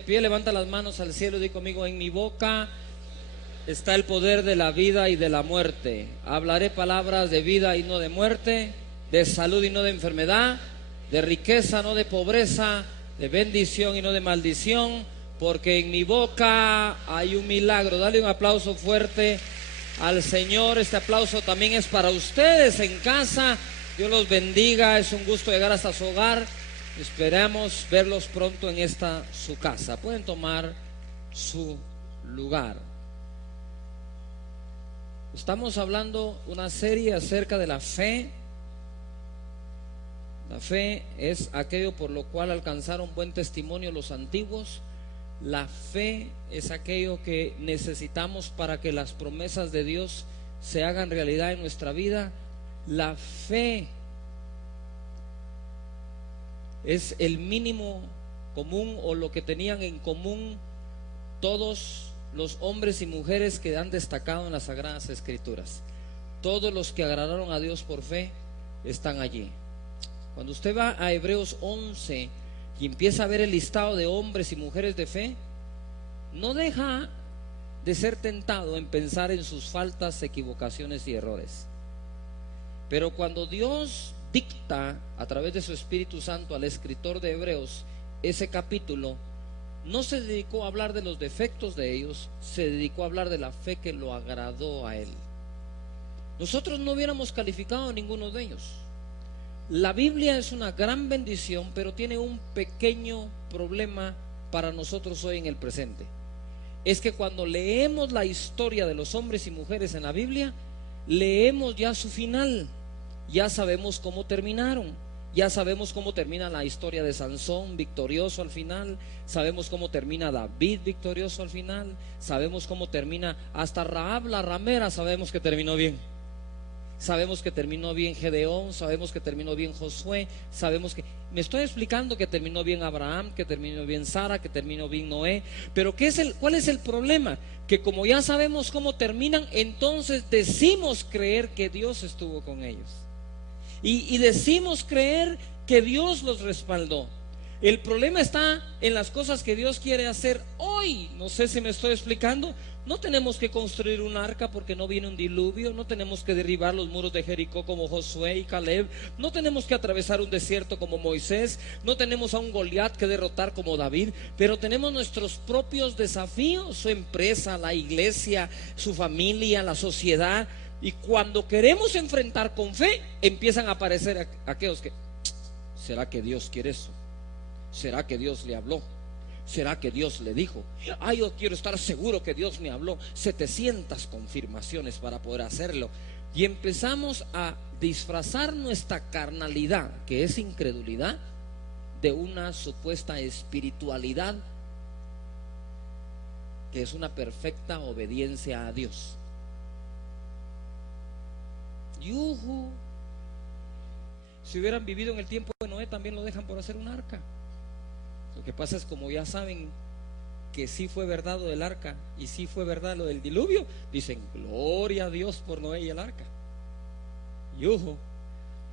de pie, levanta las manos al cielo y di conmigo: en mi boca está el poder de la vida y de la muerte. Hablaré palabras de vida y no de muerte, de salud y no de enfermedad, de riqueza, no de pobreza, de bendición y no de maldición, porque en mi boca hay un milagro. Dale un aplauso fuerte al Señor. Este aplauso también es para ustedes en casa. Dios los bendiga. Es un gusto llegar hasta su hogar. Esperamos verlos pronto en esta su casa. Pueden tomar su lugar. Estamos hablando una serie acerca de la fe. La fe es aquello por lo cual alcanzaron buen testimonio los antiguos. La fe es aquello que necesitamos para que las promesas de Dios se hagan realidad en nuestra vida. La fe es el mínimo común, o lo que tenían en común todos los hombres y mujeres que han destacado en las Sagradas Escrituras. Todos los que agradaron a Dios por fe están allí. Cuando usted va a Hebreos 11 y empieza a ver el listado de hombres y mujeres de fe, no deja de ser tentado en pensar en sus faltas, equivocaciones y errores. Pero cuando Dios dicta a través de su Espíritu Santo al escritor de Hebreos ese capítulo, no se dedicó a hablar de los defectos de ellos, se dedicó a hablar de la fe que lo agradó a él. Nosotros no hubiéramos calificado a ninguno de ellos. La Biblia es una gran bendición, pero tiene un pequeño problema para nosotros hoy en el presente. Es que cuando leemos la historia de los hombres y mujeres en la Biblia, leemos ya su final. Ya sabemos cómo terminaron. Ya sabemos cómo termina la historia de Sansón, victorioso al final. Sabemos cómo termina David, victorioso al final. Sabemos cómo termina hasta Rahab la ramera. Sabemos que terminó bien. Sabemos que terminó bien Gedeón. Sabemos que terminó bien Josué. Sabemos que, me estoy explicando, que terminó bien Abraham, que terminó bien Sara, que terminó bien Noé. Pero ¿cuál es el problema? Que como ya sabemos cómo terminan, entonces decimos creer que Dios estuvo con ellos. Y decimos creer que Dios los respaldó. El problema está en las cosas que Dios quiere hacer hoy. No sé si me estoy explicando. No tenemos que construir un arca porque no viene un diluvio. No tenemos que derribar los muros de Jericó como Josué y Caleb. No tenemos que atravesar un desierto como Moisés. No tenemos a un Goliat que derrotar como David. Pero tenemos nuestros propios desafíos: su empresa, la iglesia, su familia, la sociedad. Y cuando queremos enfrentar con fe, empiezan a aparecer aquellos que: ¿será que Dios quiere eso? ¿Será que Dios le habló? ¿Será que Dios le dijo? Ay, yo quiero estar seguro que Dios me habló. 700 confirmaciones para poder hacerlo. Y empezamos a disfrazar nuestra carnalidad, que es incredulidad, de una supuesta espiritualidad, que es una perfecta obediencia a Dios. Yuhu. Si hubieran vivido en el tiempo de Noé, también lo dejan por hacer un arca. Lo que pasa es, como ya saben que sí fue verdad lo del arca y sí fue verdad lo del diluvio, dicen: gloria a Dios por Noé y el arca. Yuhu.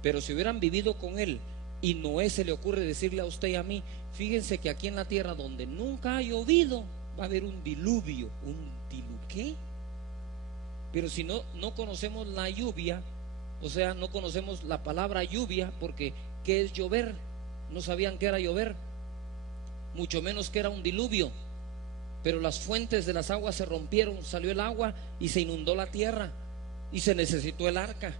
Pero si hubieran vivido con él, y Noé se le ocurre decirle a usted y a mí: fíjense que aquí en la tierra donde nunca ha llovido va a haber un diluvio. ¿Qué? Pero si no conocemos la lluvia, o sea, no conocemos la palabra lluvia, porque ¿qué es llover? No sabían qué era llover, mucho menos que era un diluvio. Pero las fuentes de las aguas se rompieron, salió el agua y se inundó la tierra, y se necesitó el arca.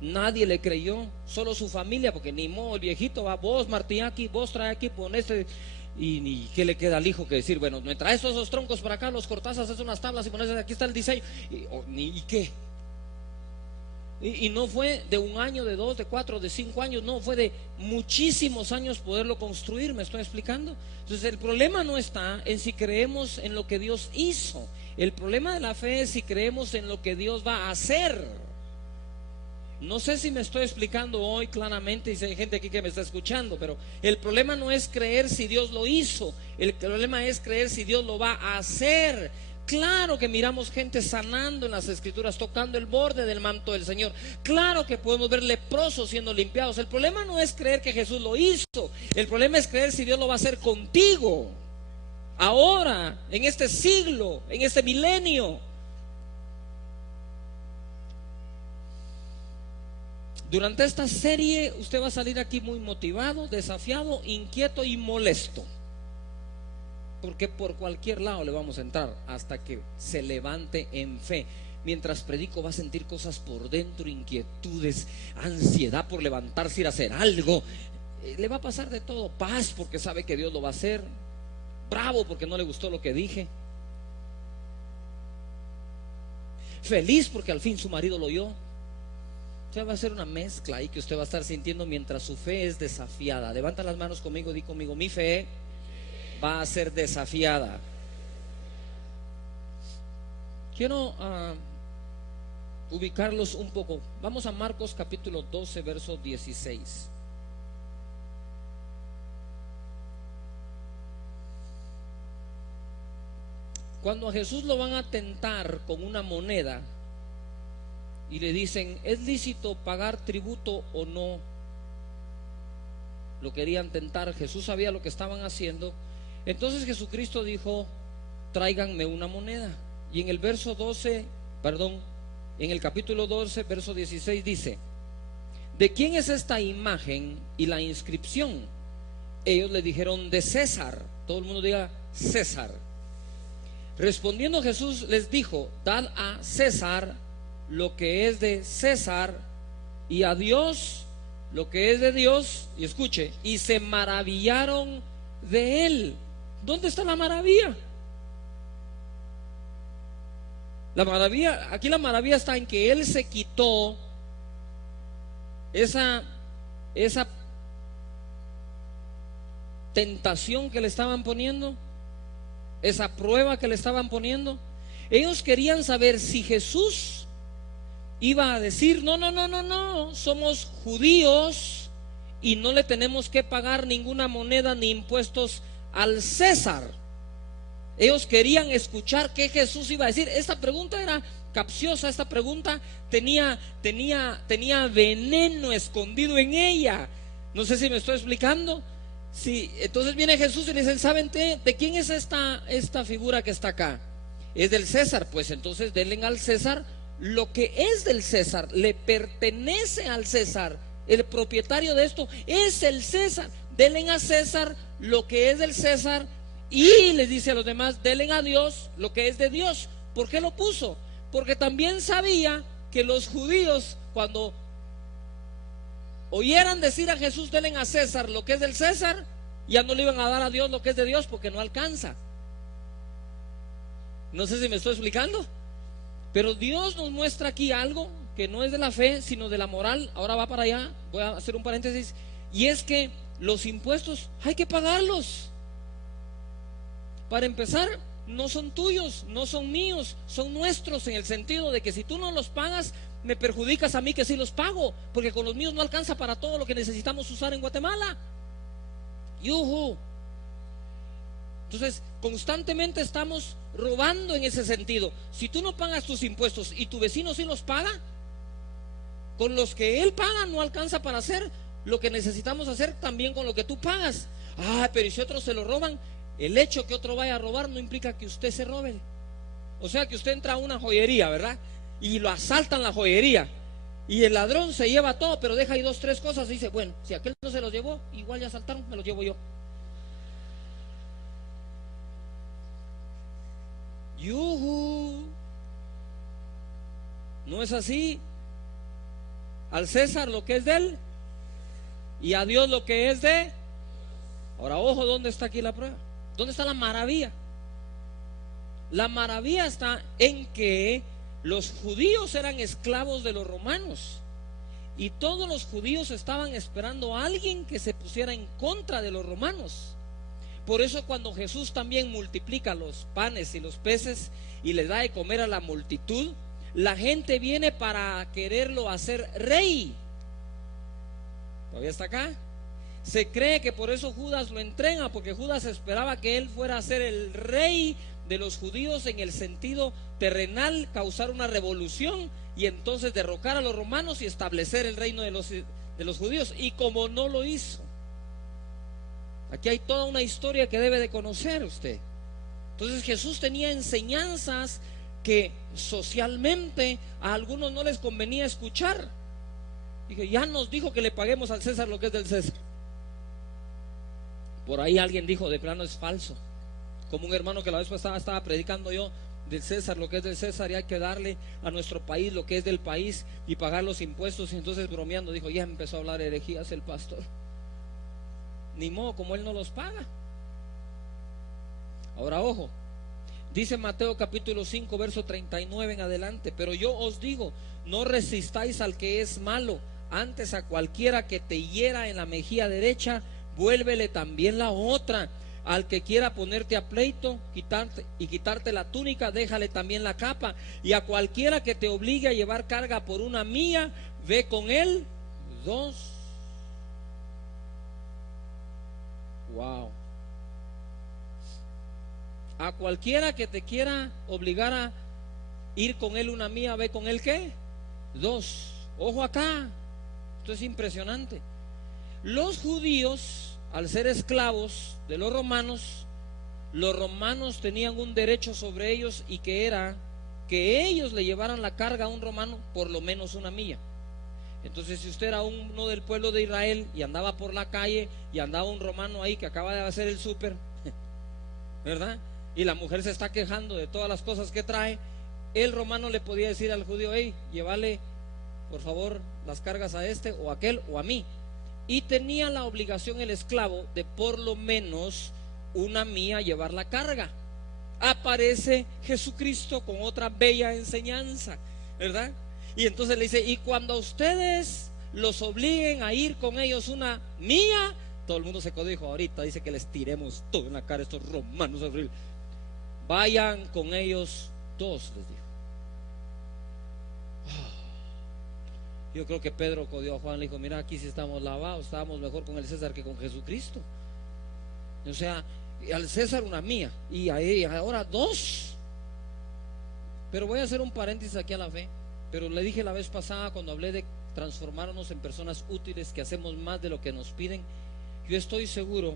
Nadie le creyó, solo su familia, porque ni modo, el viejito va: vos martilla aquí, vos trae aquí, pon este. Y ¿qué le queda al hijo que decir? Bueno, me traes todos esos troncos para acá, los cortás, haces unas tablas y pones aquí está el diseño. ¿Y qué? Y no fue de un año, de 2, de 4, de 5 años, no, fue de muchísimos años poderlo construir. ¿Me estoy explicando? Entonces el problema no está en si creemos en lo que Dios hizo. El problema de la fe es si creemos en lo que Dios va a hacer. No sé si me estoy explicando hoy claramente, y si hay gente aquí que me está escuchando, pero el problema no es creer si Dios lo hizo. El problema es creer si Dios lo va a hacer. Claro que miramos gente sanando en las Escrituras, tocando el borde del manto del Señor. Claro que podemos ver leprosos siendo limpiados. El problema no es creer que Jesús lo hizo. El problema es creer si Dios lo va a hacer contigo. ahora, en este siglo, en este milenio. Durante esta serie usted va a salir aquí muy motivado, desafiado, inquieto y molesto, porque por cualquier lado le vamos a entrar hasta que se levante en fe. Mientras predico va a sentir cosas por dentro, inquietudes, ansiedad por levantarse, ir a hacer algo. Le va a pasar de todo. Paz porque sabe que Dios lo va a hacer, bravo porque no le gustó lo que dije, feliz porque al fin su marido lo oyó. Usted va a hacer una mezcla ahí que usted va a estar sintiendo mientras su fe es desafiada. Levanta las manos conmigo, di conmigo: mi fe va a ser desafiada. Quiero ubicarlos un poco. Vamos a Marcos capítulo 12, verso 16. Cuando a Jesús lo van a tentar con una moneda y le dicen: ¿es lícito pagar tributo o no? Lo querían tentar. Jesús sabía lo que estaban haciendo. Entonces Jesucristo dijo: tráiganme una moneda. Y en el en el capítulo 12, verso 16 dice: ¿de quién es esta imagen y la inscripción? Ellos le dijeron: de César. Todo el mundo diga: César. Respondiendo Jesús les dijo: dad a César lo que es de César, y a Dios lo que es de Dios. Y escuche: y se maravillaron de él. ¿Dónde está la maravilla? La maravilla, aquí la maravilla está en que él se quitó esa tentación que le estaban poniendo, esa prueba que le estaban poniendo. Ellos querían saber si Jesús iba a decir: no, somos judíos y no le tenemos que pagar ninguna moneda ni impuestos al César. Ellos querían escuchar qué Jesús iba a decir. Esta pregunta era capciosa, esta pregunta tenía veneno escondido en ella. No sé si me estoy explicando. Sí, entonces viene Jesús y le dicen: ¿saben de quién es esta figura que está acá? Es del César. Pues entonces denle al César lo que es del César, le pertenece al César. El propietario de esto es el César. Denle a César lo que es del César, y les dice a los demás: denle a Dios lo que es de Dios. ¿Por qué lo puso? Porque también sabía que los judíos, cuando oyeran decir a Jesús: denle a César lo que es del César, ya no le iban a dar a Dios lo que es de Dios, porque no alcanza. No sé si me estoy explicando. Pero Dios nos muestra aquí algo que no es de la fe, sino de la moral. Ahora va para allá, voy a hacer un paréntesis. Y es que los impuestos hay que pagarlos. Para empezar, no son tuyos, no son míos, son nuestros, en el sentido de que si tú no los pagas, me perjudicas a mí que sí los pago, porque con los míos no alcanza para todo lo que necesitamos usar en Guatemala. ¡Yujú! Entonces, constantemente estamos robando en ese sentido. Si tú no pagas tus impuestos y tu vecino sí los paga, con los que él paga no alcanza para hacer lo que necesitamos hacer también con lo que tú pagas. Pero si otros se lo roban, el hecho que otro vaya a robar no implica que usted se robe. O sea, que usted entra a una joyería, ¿verdad? Y lo asaltan la joyería, y el ladrón se lleva todo, pero deja ahí 2, 3 cosas y dice: bueno, si aquel no se los llevó, igual ya asaltaron, me los llevo yo. ¡Yujú! No es así. Al César lo que es de él, y a Dios lo que es de. Ahora, ojo, ¿dónde está aquí la prueba? ¿Dónde está la maravilla? La maravilla está en que los judíos eran esclavos de los romanos, y todos los judíos estaban esperando a alguien que se pusiera en contra de los romanos. Por eso cuando Jesús también multiplica los panes y los peces y le da de comer a la multitud, la gente viene para quererlo hacer rey. ¿Todavía está acá? Se cree que por eso Judas lo entrega, porque Judas esperaba que él fuera a ser el rey de los judíos en el sentido terrenal, causar una revolución y entonces derrocar a los romanos y establecer el reino de los judíos. Y como no lo hizo, aquí hay toda una historia que debe de conocer usted. Entonces Jesús tenía enseñanzas que socialmente a algunos no les convenía escuchar. Dije, ya nos dijo que le paguemos al César lo que es del César. Por ahí alguien dijo, de plano es falso. Como un hermano que la vez pasada estaba predicando yo, del César lo que es del César, y hay que darle a nuestro país lo que es del país y pagar los impuestos. Y entonces bromeando dijo, ya empezó a hablar herejías el pastor. Ni modo, como él no los paga. Ahora ojo, dice Mateo capítulo 5 verso 39 en adelante: pero yo os digo, no resistáis al que es malo, antes a cualquiera que te hiera en la mejilla derecha, vuélvele también la otra. Al que quiera ponerte a pleito quitarte la túnica, déjale también la capa. Y a cualquiera que te obligue a llevar carga por una mía, ve con él dos. Wow. A cualquiera que te quiera obligar a ir con él una mía, ve con él ¿qué? Dos. Ojo acá, esto es impresionante. Los judíos, al ser esclavos de los romanos tenían un derecho sobre ellos, y que era que ellos le llevaran la carga a un romano por lo menos una milla. Entonces, si usted era uno del pueblo de Israel y andaba por la calle y andaba un romano ahí que acaba de hacer el súper, ¿verdad? Y la mujer se está quejando de todas las cosas que trae, el romano le podía decir al judío, hey, llévale por favor las cargas a este o a aquel o a mí. Y tenía la obligación el esclavo de por lo menos una mía llevar la carga. Aparece Jesucristo con otra bella enseñanza, ¿verdad? Y entonces le dice, y cuando ustedes los obliguen a ir con ellos una mía, todo el mundo se codijo ahorita, dice que les tiremos todo en la cara a estos romanos. Vayan con ellos dos, les dijo. Yo creo que Pedro codió a Juan, le dijo, mira, aquí sí estamos lavados, estábamos mejor con el César que con Jesucristo. O sea, al César una mía y ahora dos. Pero voy a hacer un paréntesis aquí a la fe. Pero le dije la vez pasada, cuando hablé de transformarnos en personas útiles, que hacemos más de lo que nos piden, yo estoy seguro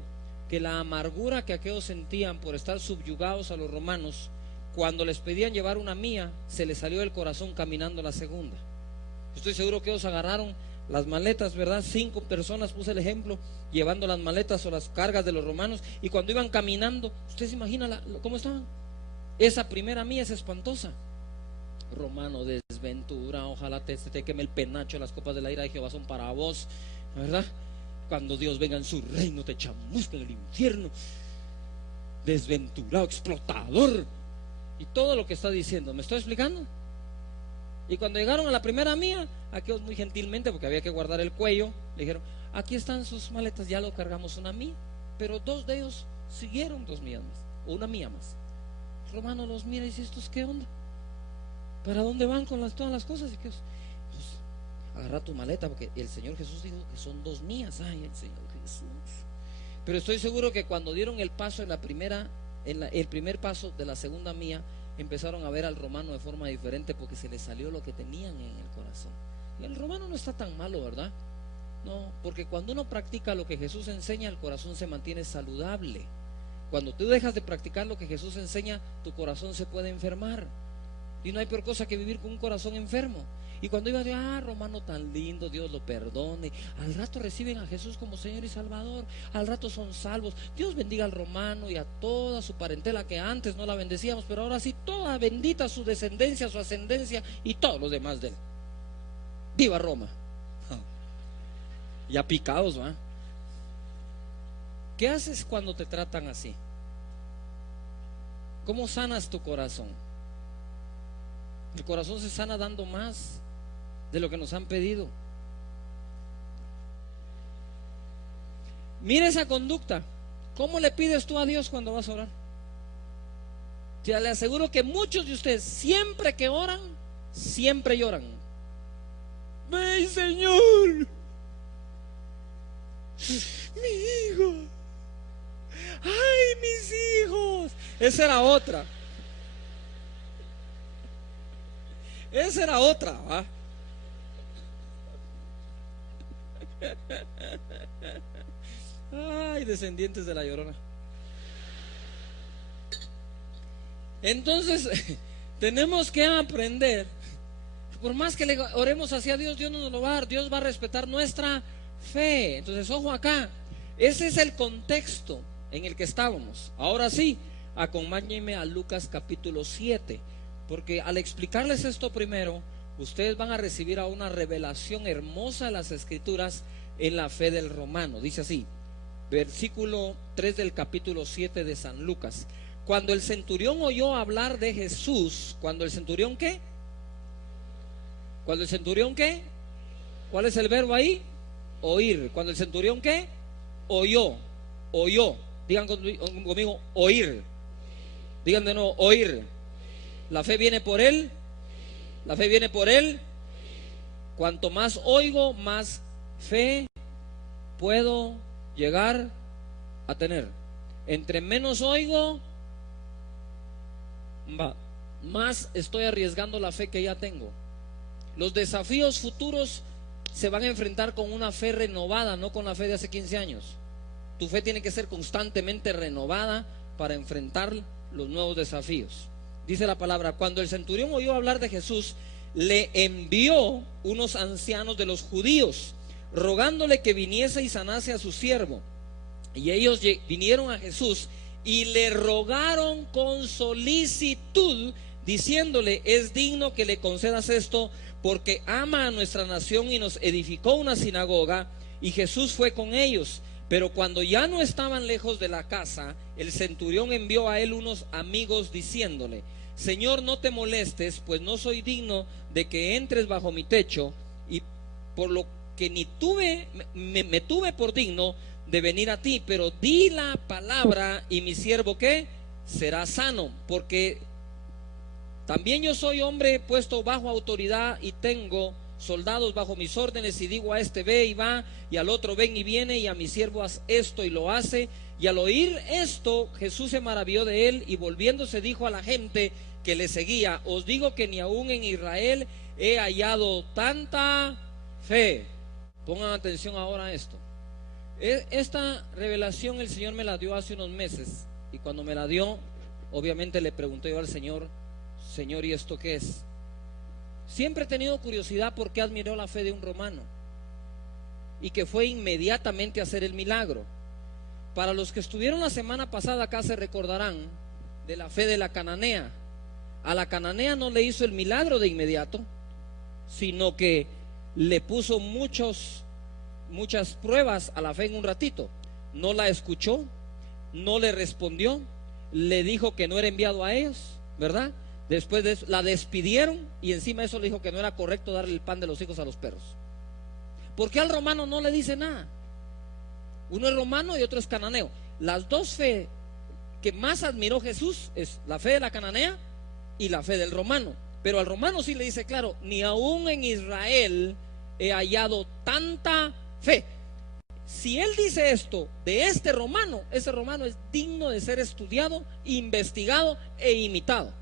que la amargura que aquellos sentían por estar subyugados a los romanos, cuando les pedían llevar una mía, se les salió del corazón caminando la segunda. Estoy seguro que ellos agarraron las maletas, ¿verdad? 5 personas, puse el ejemplo, llevando las maletas o las cargas de los romanos, y cuando iban caminando, usted se imagina cómo estaban. Esa primera mía es espantosa. Romano, desventura, ojalá te queme el penacho, las copas de la ira de Jehová son para vos, ¿verdad? Cuando Dios venga en su reino te chamusca en el infierno, desventurado, explotador, y todo lo que está diciendo. ¿Me estoy explicando? Y cuando llegaron a la primera mía, aquellos muy gentilmente, porque había que guardar el cuello, le dijeron, aquí están sus maletas, ya lo cargamos una mía. Pero 2 de ellos siguieron 2 millas más, o una mía más. El romano los mira y dice, ¿estos qué onda? ¿Para dónde van con todas las cosas? Y que, pues, agarra tu maleta, porque el Señor Jesús dijo que son 2 mías. Ay, el Señor Jesús. Pero estoy seguro que cuando dieron el paso en el primer paso de la segunda mía, empezaron a ver al romano de forma diferente, porque se les salió lo que tenían en el corazón. Y el romano no está tan malo, ¿verdad? No, porque cuando uno practica lo que Jesús enseña, el corazón se mantiene saludable. Cuando tú dejas de practicar lo que Jesús enseña, tu corazón se puede enfermar. Y no hay peor cosa que vivir con un corazón enfermo. Y cuando iba a decir, romano tan lindo, Dios lo perdone, al rato reciben a Jesús como Señor y Salvador, al rato son salvos. Dios bendiga al romano y a toda su parentela, que antes no la bendecíamos, pero ahora sí, toda bendita su descendencia, su ascendencia y todos los demás de él. ¡Viva Roma! Ya picados, ¿va? ¿Qué haces cuando te tratan así? ¿Cómo sanas tu corazón? El corazón se sana dando más de lo que nos han pedido. Mira esa conducta. ¿Cómo le pides tú a Dios cuando vas a orar? Ya le aseguro que muchos de ustedes, siempre que oran, siempre lloran. ¡Ay, Señor! ¡Mi hijo! ¡Ay, mis hijos! Esa era otra. Esa era otra, ¿va? Ay, descendientes de la Llorona. Entonces, tenemos que aprender. Por más que le oremos hacia Dios, Dios no nos lo va a dar. Dios va a respetar nuestra fe. Entonces, ojo acá. Ese es el contexto en el que estábamos. Ahora sí, acompáñenme a Lucas capítulo 7. Porque al explicarles esto primero, ustedes van a recibir una revelación hermosa de las Escrituras en la fe del romano. Dice así, versículo 3 del capítulo 7 de San Lucas. Cuando el centurión oyó hablar de Jesús, ¿cuando el centurión qué? ¿Cuando el centurión qué? ¿Cuál es el verbo ahí? Oír. ¿Cuando el centurión qué? Oyó. Digan conmigo, oír. Digan de nuevo, oír. La fe viene por él. La fe viene por él. Cuanto más oigo, más fe puedo llegar a tener. Entre menos oigo, más estoy arriesgando la fe que ya tengo. Los desafíos futuros se van a enfrentar con una fe renovada, no con la fe de hace 15 años. Tu fe tiene que ser constantemente renovada para enfrentar los nuevos desafíos. Dice la palabra, cuando el centurión oyó hablar de Jesús, le envió unos ancianos de los judíos, rogándole que viniese y sanase a su siervo. Y ellos vinieron a Jesús y le rogaron con solicitud, diciéndole, es digno que le concedas esto, porque ama a nuestra nación y nos edificó una sinagoga. Y Jesús fue con ellos. Pero cuando ya no estaban lejos de la casa, el centurión envió a él unos amigos diciéndole, Señor, no te molestes, pues no soy digno de que entres bajo mi techo, y por lo que ni me tuve por digno de venir a ti, pero di la palabra y mi siervo ¿qué? Será sano, porque también yo soy hombre puesto bajo autoridad y tengo soldados bajo mis órdenes, y digo a este ve y va, y al otro ven y viene, y a mi siervo haz esto y lo hace. Y al oír esto, Jesús se maravilló de él, y volviéndose dijo a la gente que le seguía, os digo que ni aún en Israel he hallado tanta fe. Pongan atención ahora a esto. Esta revelación el Señor me la dio hace unos meses, y cuando me la dio, obviamente le pregunté yo al Señor, Señor, ¿y esto qué es? Siempre he tenido curiosidad por qué admiró la fe de un romano y que fue inmediatamente a hacer el milagro. Para los que estuvieron la semana pasada acá se recordarán de la fe de la cananea. A la cananea no le hizo el milagro de inmediato, sino que le puso muchas pruebas a la fe en un ratito. No la escuchó, no le respondió, le dijo que no era enviado a ellos, ¿verdad? Después de eso la despidieron, y encima de eso le dijo que no era correcto darle el pan de los hijos a los perros. ¿Por qué al romano no le dice nada? Uno es romano y otro es cananeo. Las dos fe que más admiró Jesús es la fe de la cananea y la fe del romano. Pero al romano sí le dice claro, ni aún en Israel he hallado tanta fe. Si él dice esto de este romano, ese romano es digno de ser estudiado, investigado e imitado.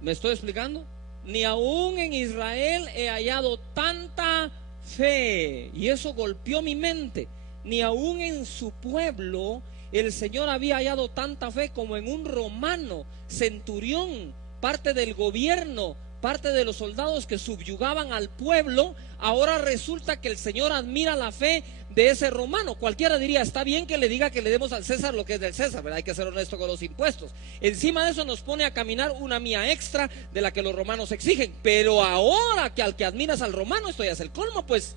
¿Me estoy explicando? Ni aún en Israel he hallado tanta fe. Y eso golpeó mi mente. Ni aún en su pueblo el Señor había hallado tanta fe como en un romano, centurión, parte del gobierno, parte de los soldados que subyugaban al pueblo. Ahora resulta que el Señor admira la fe de ese romano. Cualquiera diría, está bien que le diga que le demos al César lo que es del César, ¿verdad? Hay que ser honesto con los impuestos. Encima de eso nos pone a caminar una mía extra de la que los romanos exigen. Pero ahora que al que admiras al romano, esto ya es el colmo, pues.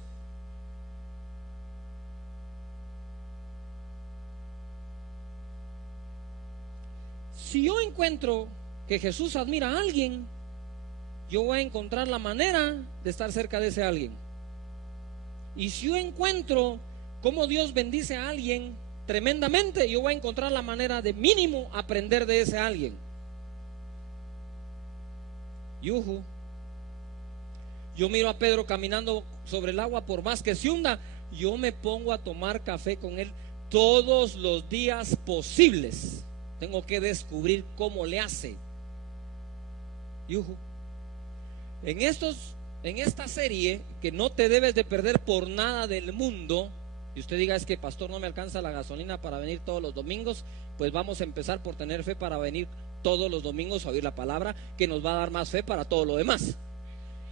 Si yo encuentro que Jesús admira a alguien, yo voy a encontrar la manera de estar cerca de ese alguien. Y si yo encuentro cómo Dios bendice a alguien tremendamente, yo voy a encontrar la manera de mínimo aprender de ese alguien. Yuhu. Yo miro a Pedro caminando sobre el agua, por más que se hunda, yo me pongo a tomar café con él todos los días posibles. Tengo que descubrir cómo le hace. Yuhu. En esta serie que no te debes de perder por nada del mundo, Y usted diga, es que pastor, no me alcanza la gasolina para venir todos los domingos, pues vamos a empezar por tener fe para venir todos los domingos a oír la palabra, que nos va a dar más fe para todo lo demás.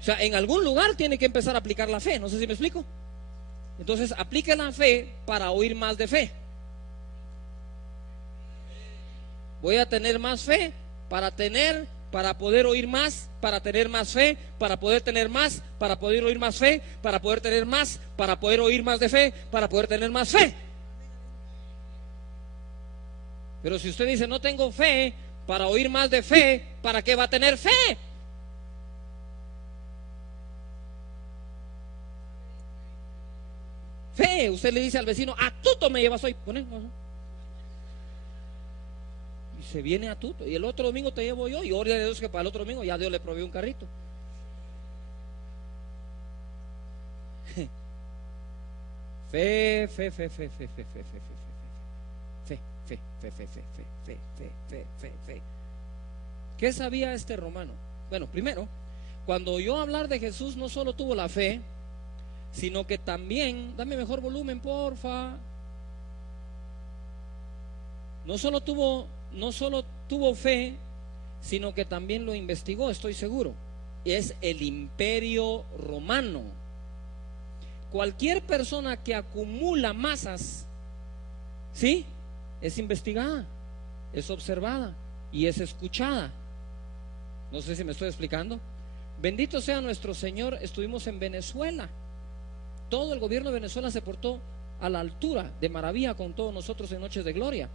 O sea, en algún lugar tiene que empezar a aplicar la fe, no sé si me explico. Entonces aplique la fe para oír más de fe. Voy a tener más fe para poder oír más, para tener más fe, para poder tener más, para poder oír más fe, para poder tener más, para poder oír más de fe, para poder tener más fe. Pero si usted dice, no tengo fe para oír más de fe, ¿para qué va a tener fe? Fe, usted le dice al vecino, a tuto me llevas hoy. Y se viene a tuto. Y el otro domingo te llevo yo. Y órale a Dios que para el otro domingo ya Dios le provee un carrito. Fe, fe, fe, fe, fe, fe, fe, fe, fe, fe, fe, fe, fe, fe, fe, fe, fe, fe, fe, fe. ¿Qué sabía este romano? Bueno, primero, cuando oyó hablar de Jesús, no solo tuvo la fe, sino que también, dame mejor volumen, porfa. No solo tuvo fe, sino que también lo investigó, estoy seguro. Es el Imperio Romano. Cualquier persona que acumula masas, ¿sí? Es investigada, es observada y es escuchada. No sé si me estoy explicando. Bendito sea nuestro Señor. Estuvimos en Venezuela. Todo el gobierno de Venezuela se portó a la altura, de maravilla con todos nosotros en Noches de Gloria.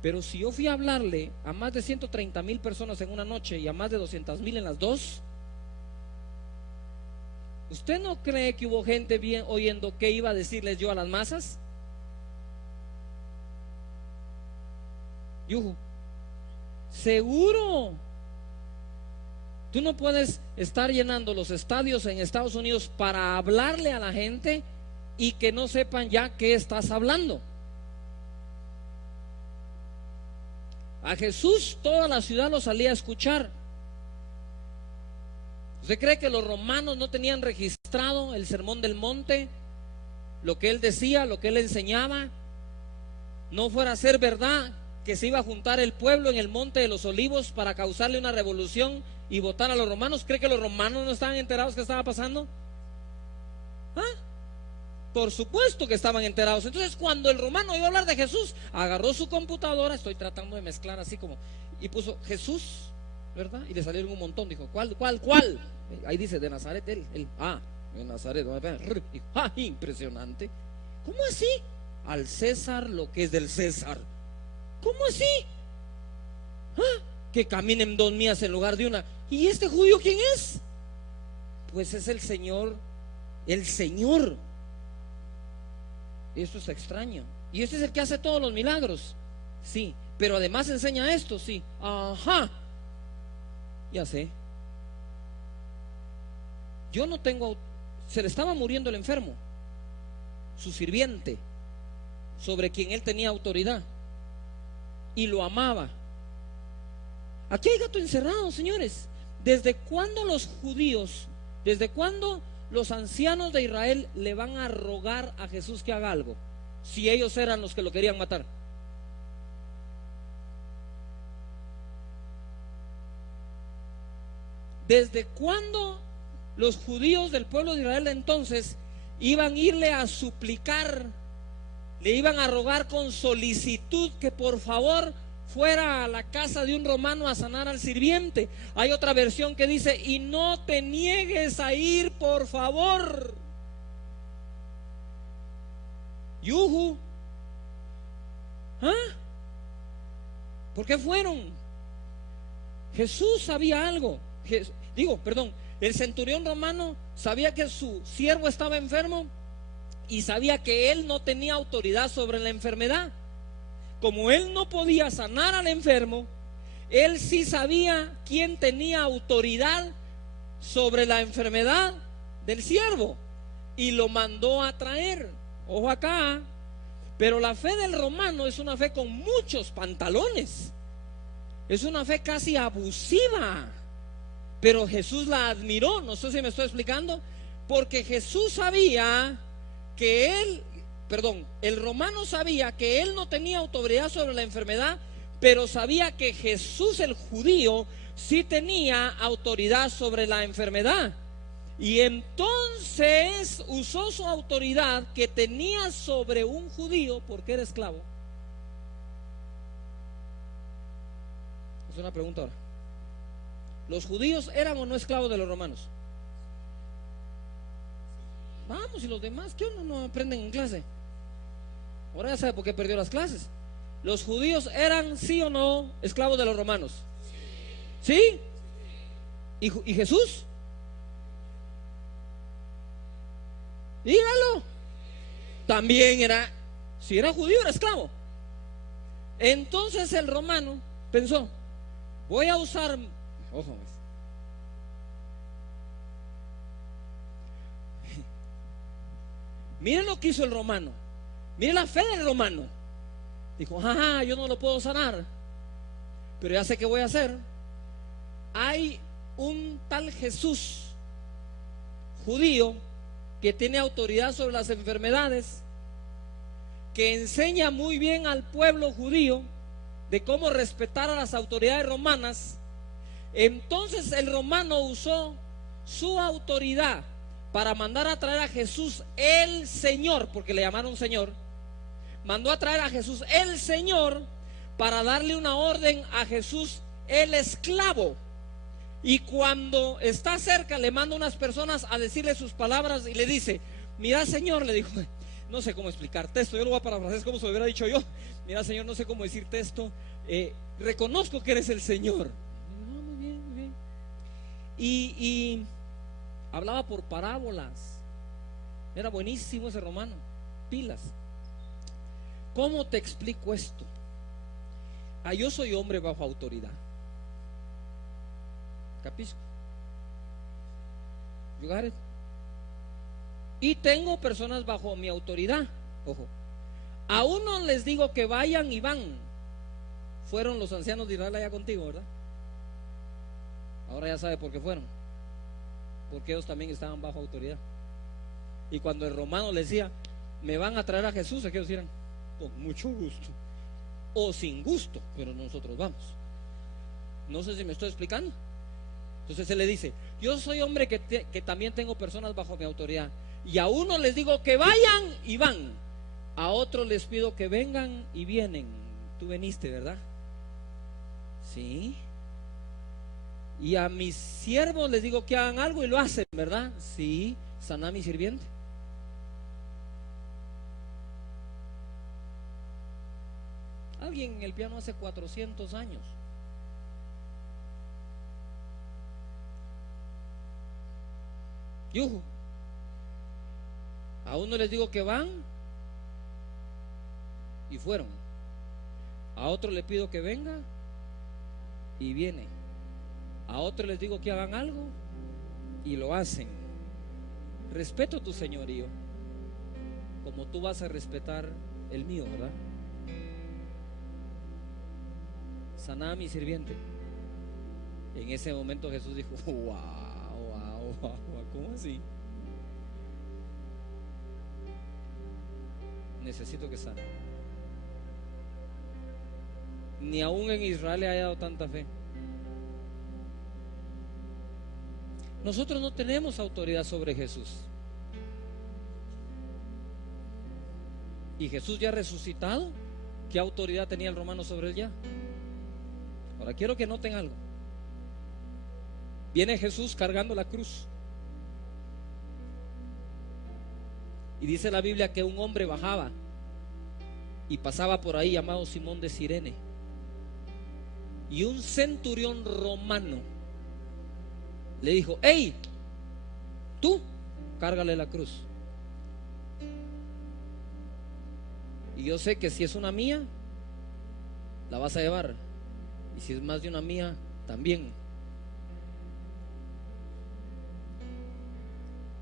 Pero si yo fui a hablarle a más de 130,000 personas en una noche y a más de 200,000 en las dos, ¿usted no cree que hubo gente bien oyendo qué iba a decirles yo a las masas? Yuhu, seguro. Tú no puedes estar llenando los estadios en Estados Unidos para hablarle a la gente y que no sepan ya qué estás hablando. A Jesús toda la ciudad lo salía a escuchar. ¿Usted cree que los romanos no tenían registrado el sermón del monte? Lo que él decía, lo que él enseñaba. No fuera a ser verdad que se iba a juntar el pueblo en el monte de los olivos para causarle una revolución y votar a los romanos. ¿Cree que los romanos no estaban enterados que estaba pasando? ¿Ah? Por supuesto que estaban enterados. Entonces cuando el romano iba a hablar de Jesús, agarró su computadora, estoy tratando de mezclar así como, y puso Jesús, ¿verdad? Y le salieron un montón. Dijo, ¿cuál? Ahí dice, de Nazaret, él. De Nazaret. Dijo, impresionante. ¿Cómo así? Al César lo que es del César. ¿Cómo así? Que caminen 2 millas en lugar de una. ¿Y este judío quién es? Pues es el Señor. El Señor. Esto es extraño. Y este es el que hace todos los milagros. Sí, pero además enseña esto, sí. Ajá. Ya sé. Yo no tengo. Se le estaba muriendo el enfermo, su sirviente, sobre quien él tenía autoridad y lo amaba. Aquí hay gato encerrado, señores. ¿Desde cuándo los judíos, desde cuándo los ancianos de Israel le van a rogar a Jesús que haga algo, si ellos eran los que lo querían matar? ¿Desde cuándo los judíos del pueblo de Israel entonces iban a irle a suplicar, le iban a rogar con solicitud que por favor fuera a la casa de un romano a sanar al sirviente? Hay otra versión que dice, y no te niegues a ir, por favor. Yuhu. ¿Por qué fueron? Jesús sabía algo. El centurión romano sabía que su siervo estaba enfermo y sabía que él no tenía autoridad sobre la enfermedad. Como él no podía sanar al enfermo, él sí sabía quién tenía autoridad sobre la enfermedad del siervo y lo mandó a traer. Ojo acá. Pero la fe del romano es una fe con muchos pantalones. Es una fe casi abusiva. Pero Jesús la admiró. No sé si me estoy explicando. Porque Jesús sabía que él perdón, el romano sabía que él no tenía autoridad sobre la enfermedad, pero sabía que Jesús el judío sí tenía autoridad sobre la enfermedad. Y entonces usó su autoridad que tenía sobre un judío porque era esclavo. Es una pregunta ahora. ¿Los judíos eran o no esclavos de los romanos? Vamos, y los demás, ¿qué onda? No aprenden en clase. Ahora ya sabe por qué perdió las clases. ¿Los judíos eran, sí o no, esclavos de los romanos? ¿Sí? ¿Y Jesús? Dígalo. También era, si era judío, era esclavo. Entonces el romano pensó, voy a usar, ojo, miren lo que hizo el romano. Miren la fe del romano. Dijo, ajá, yo no lo puedo sanar, pero ya sé qué voy a hacer. Hay un tal Jesús judío que tiene autoridad sobre las enfermedades, que enseña muy bien al pueblo judío de cómo respetar a las autoridades romanas. Entonces el romano usó su autoridad para mandar a traer a Jesús el Señor, porque le llamaron Señor. Mandó a traer a Jesús el Señor para darle una orden a Jesús el esclavo. Y cuando está cerca le manda unas personas a decirle sus palabras y le dice, mira Señor, le dijo, no sé cómo explicarte esto, yo lo voy a parafrasear como se lo hubiera dicho yo. Mira Señor, no sé cómo decirte esto, reconozco que eres el Señor. No, muy bien, muy bien. Y hablaba por parábolas. Era buenísimo ese romano, pilas. ¿Cómo te explico esto? Yo soy hombre bajo autoridad. ¿Capisco? You got it? Y tengo personas bajo mi autoridad. Ojo, a uno les digo que vayan y van. Fueron los ancianos de Israel allá contigo, ¿verdad? Ahora ya sabe por qué fueron. Porque ellos también estaban bajo autoridad. Y cuando el romano les decía, me van a traer a Jesús, aquellos dirán, con mucho gusto o sin gusto, pero nosotros vamos. No sé si me estoy explicando. Entonces él le dice, yo soy hombre que también tengo personas bajo mi autoridad, y a uno les digo que vayan y van, a otros les pido que vengan y vienen. Tú veniste, ¿verdad? Sí. Y a mis siervos les digo que hagan algo y lo hacen, ¿verdad? Sí. Saná a mi sirviente. Alguien en el piano hace 400 años. Yuju. A uno les digo que van y fueron. A otro le pido que venga y viene. A otro les digo que hagan algo y lo hacen. Respeto tu señorío como tú vas a respetar el mío, ¿verdad? Saná a mi sirviente. En ese momento Jesús dijo, wow, ¿cómo así? Necesito que sane. Ni aún en Israel le haya dado tanta fe. Nosotros no tenemos autoridad sobre Jesús. Y Jesús ya resucitado, ¿qué autoridad tenía el romano sobre él ya? Ahora quiero que noten algo. Viene Jesús cargando la cruz. Y dice la Biblia que un hombre bajaba y pasaba por ahí llamado Simón de Cirene. Y un centurión romano le dijo, hey, tú, cárgale la cruz. Y yo sé que si es una mía, la vas a llevar. Y si es más de una mía, también.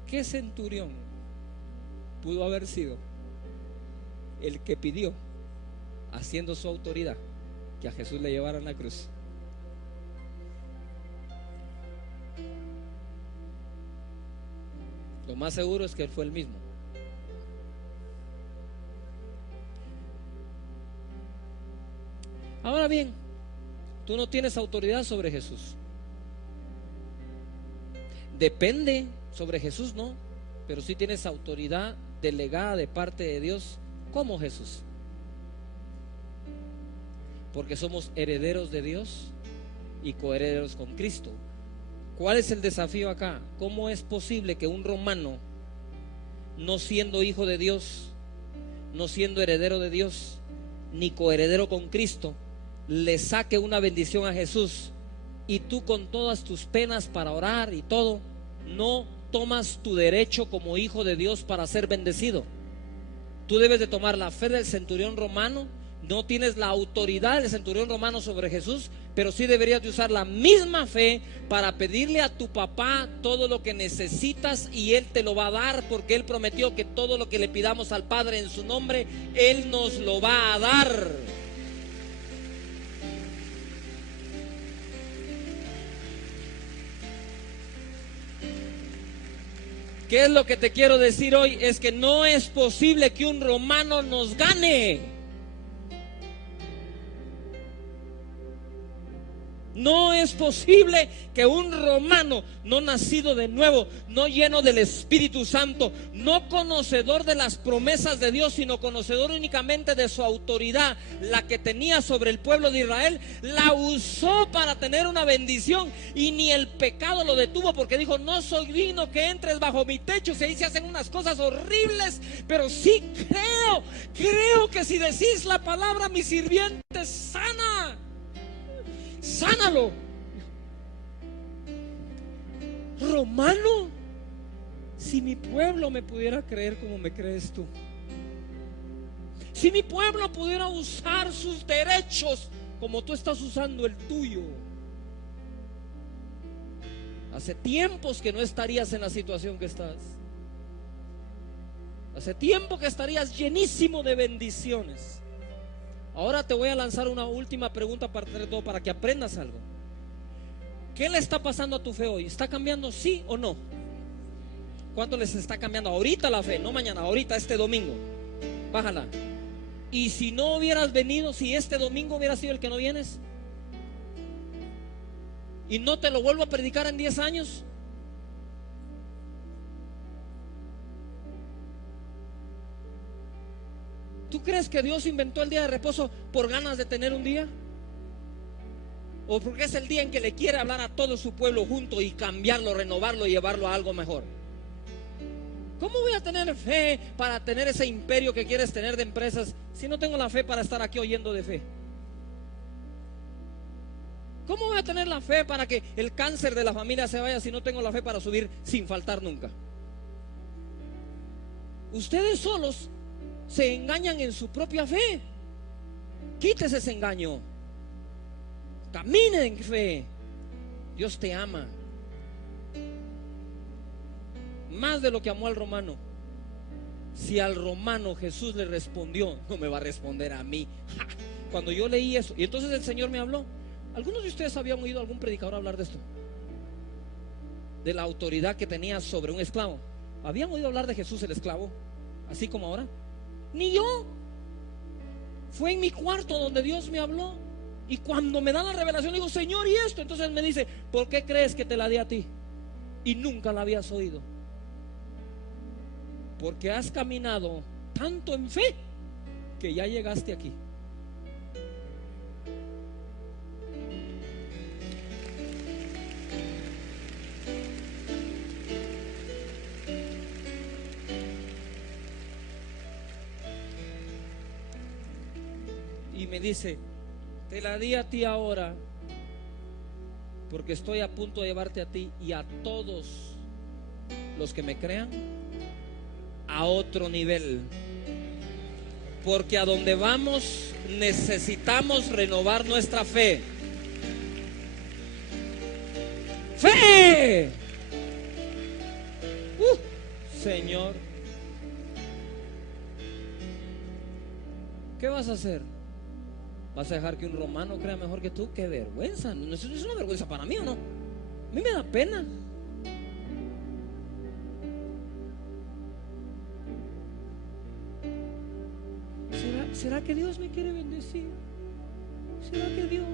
¿Qué centurión pudo haber sido el que pidió, haciendo su autoridad, que a Jesús le llevaran la cruz? Lo más seguro es que él fue el mismo. Ahora bien, tú no tienes autoridad sobre Jesús. Depende sobre Jesús, no, pero sí tienes autoridad delegada de parte de Dios como Jesús, porque somos herederos de Dios y coherederos con Cristo. ¿Cuál es el desafío acá? ¿Cómo es posible que un romano, no siendo hijo de Dios, no siendo heredero de Dios, ni coheredero con Cristo, le saque una bendición a Jesús, y tú con todas tus penas para orar y todo, no tomas tu derecho como hijo de Dios para ser bendecido? Tú debes de tomar la fe del centurión romano. No tienes la autoridad del centurión romano sobre Jesús, pero sí deberías de usar la misma fe para pedirle a tu papá todo lo que necesitas, y Él te lo va a dar, porque Él prometió que todo lo que le pidamos al Padre en su nombre, Él nos lo va a dar. ¿Qué es lo que te quiero decir hoy? Es que no es posible que un romano nos gane. No es posible que un romano no nacido de nuevo, no lleno del Espíritu Santo, no conocedor de las promesas de Dios, sino conocedor únicamente de su autoridad, la que tenía sobre el pueblo de Israel, la usó para tener una bendición, y ni el pecado lo detuvo, porque dijo: no soy digno que entres bajo mi techo. Si ahí se hacen unas cosas horribles, pero sí creo que si decís la palabra, mi sirviente sana. Sánalo. Romano, si mi pueblo me pudiera creer como me crees tú, si mi pueblo pudiera usar sus derechos como tú estás usando el tuyo, hace tiempos que no estarías en la situación que estás. Hace tiempo que estarías llenísimo de bendiciones. Ahora te voy a lanzar una última pregunta para que aprendas algo. ¿Qué le está pasando a tu fe hoy? ¿Está cambiando, sí o no? ¿Cuánto les está cambiando ahorita la fe? No mañana, ahorita, este domingo. Bájala. Y si no hubieras venido, si este domingo hubiera sido el que no vienes, y no te lo vuelvo a predicar en 10 años, ¿tú crees que Dios inventó el día de reposo por ganas de tener un día? ¿O porque es el día en que le quiere hablar a todo su pueblo junto y cambiarlo, renovarlo y llevarlo a algo mejor? ¿Cómo voy a tener fe para tener ese imperio que quieres tener de empresas si no tengo la fe para estar aquí oyendo de fe? ¿Cómo voy a tener la fe para que el cáncer de la familia se vaya si no tengo la fe para subir sin faltar nunca? Ustedes solos se engañan en su propia fe. Quítese ese engaño. Camine en fe. Dios te ama más de lo que amó al romano. Si al romano Jesús le respondió, no me va a responder a mí. ¡Ja! Cuando yo leí eso, y entonces el Señor me habló. ¿Algunos de ustedes habían oído a algún predicador hablar de esto? De la autoridad que tenía sobre un esclavo. ¿Habían oído hablar de Jesús el esclavo? Así como ahora. Ni yo. Fue en mi cuarto donde Dios me habló, y cuando me da la revelación digo: Señor, ¿y esto? Entonces me dice: ¿por qué crees que te la di a ti y nunca la habías oído? Porque has caminado tanto en fe que ya llegaste aquí. Y me dice: te la di a ti ahora porque estoy a punto de llevarte a ti y a todos los que me crean a otro nivel. Porque a donde vamos necesitamos renovar nuestra fe. ¡Fe! Señor, ¿qué vas a hacer? ¿Vas a dejar que un romano crea mejor que tú? ¡Qué vergüenza! ¿No es una vergüenza para mí o no? A mí me da pena. ¿Será que Dios me quiere bendecir? ¿Será que Dios?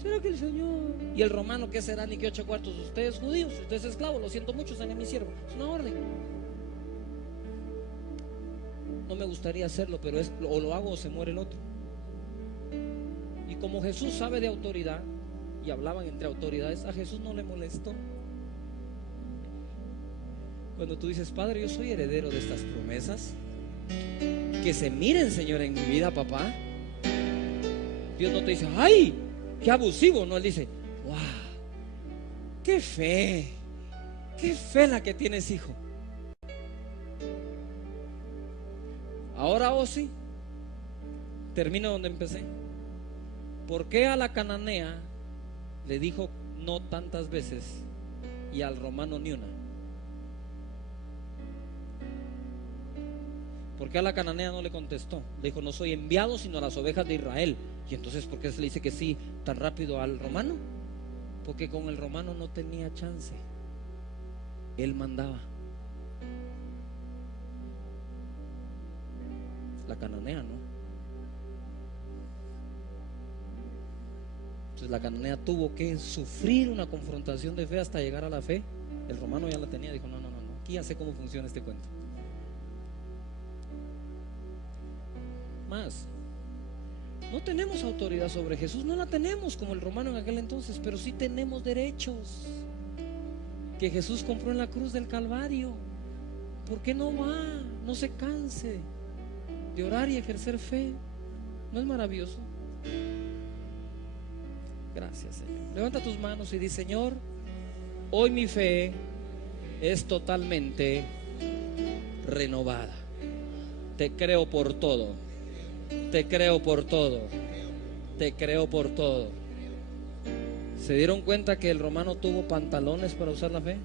¿Será que el Señor? Y el romano, ¿qué será? Ni que 8/4. Ustedes judíos, ustedes esclavos, lo siento mucho, señor mi siervo. Es una orden. No me gustaría hacerlo, pero o lo hago o se muere el otro. Y como Jesús sabe de autoridad, y hablaban entre autoridades, a Jesús no le molestó. Cuando tú dices, Padre, yo soy heredero de estas promesas, que se miren, Señor, en mi vida, papá. Dios no te dice, ay, qué abusivo. No, Él dice, wow, qué fe la que tienes, hijo. Ahora, sí, termino donde empecé. ¿Por qué a la cananea le dijo no tantas veces y al romano ni una? ¿Por qué a la cananea no le contestó? Le dijo, no soy enviado sino a las ovejas de Israel. Y entonces, ¿por qué se le dice que sí tan rápido al romano? Porque con el romano no tenía chance. Él mandaba. La cananea no. Entonces la cananea tuvo que sufrir una confrontación de fe hasta llegar a la fe. El romano ya la tenía, dijo, no, aquí ya sé cómo funciona este cuento. Más, no tenemos autoridad sobre Jesús, no la tenemos como el romano en aquel entonces, pero sí tenemos derechos que Jesús compró en la cruz del Calvario. ¿Por qué no va? No se canse de orar y ejercer fe. ¿No es maravilloso? Gracias, Señor. Levanta tus manos y di, Señor, hoy mi fe es totalmente renovada. Te creo por todo. Te creo por todo. Te creo por todo. ¿Se dieron cuenta que el romano tuvo pantalones para usar la fe?